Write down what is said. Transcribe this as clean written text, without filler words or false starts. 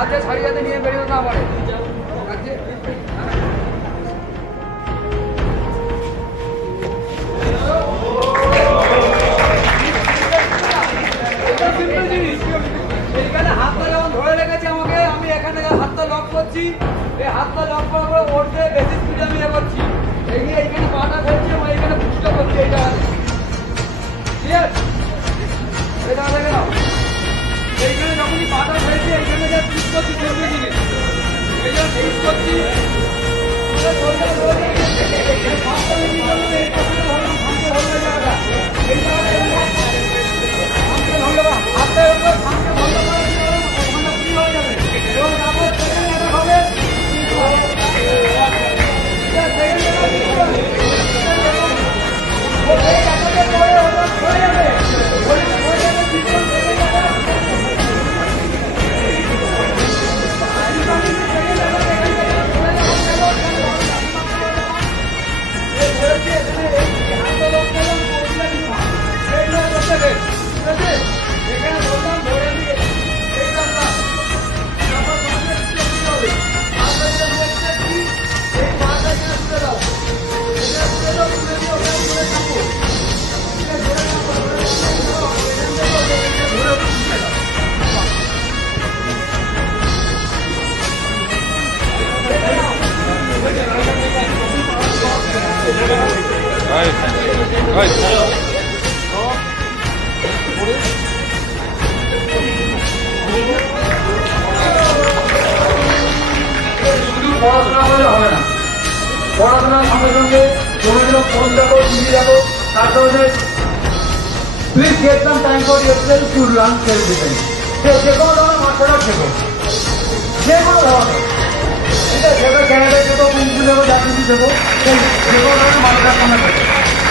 হাতে শাড়ি হাতে নিয়ে বেরিয়ে না পারে এইখানে হাতটা যখন ধরে রেখেছে আমাকে, আমি এখানে হাতটা লক করছি, এই হাতটা লক করার পরে ওঠে বেশি স্পিডে আমি করছি, এগিয়ে এইখানে পাটা ফেলছি এবং এইখানে পুষটা করছি। এইটা ঠিক আছে, এটা দেখে নাও। এইখানে যখনই পাটা ফেলছি এইখানে যা পুষ করছি চলবে জিনিস, এই জন্য পুষ করছি পড়াশোনা করলে হবে না, পড়াশোনার সঙ্গে সঙ্গে কোনো ফোন দেখো, টিভি দেখো, তার কারণে please get some time for yourself to learn self defence. যে কোনো ধরনের মার্শাল আর্ট শেখো, যে কোনো ধরনের, ঠিক আছে, সেটা ক্যানাডায় শেখো, কুম্ফু শেখো, যা কিছু শেখো, যে কোনো ধরনের মার্শাল আর্ট তোমরা শেখো।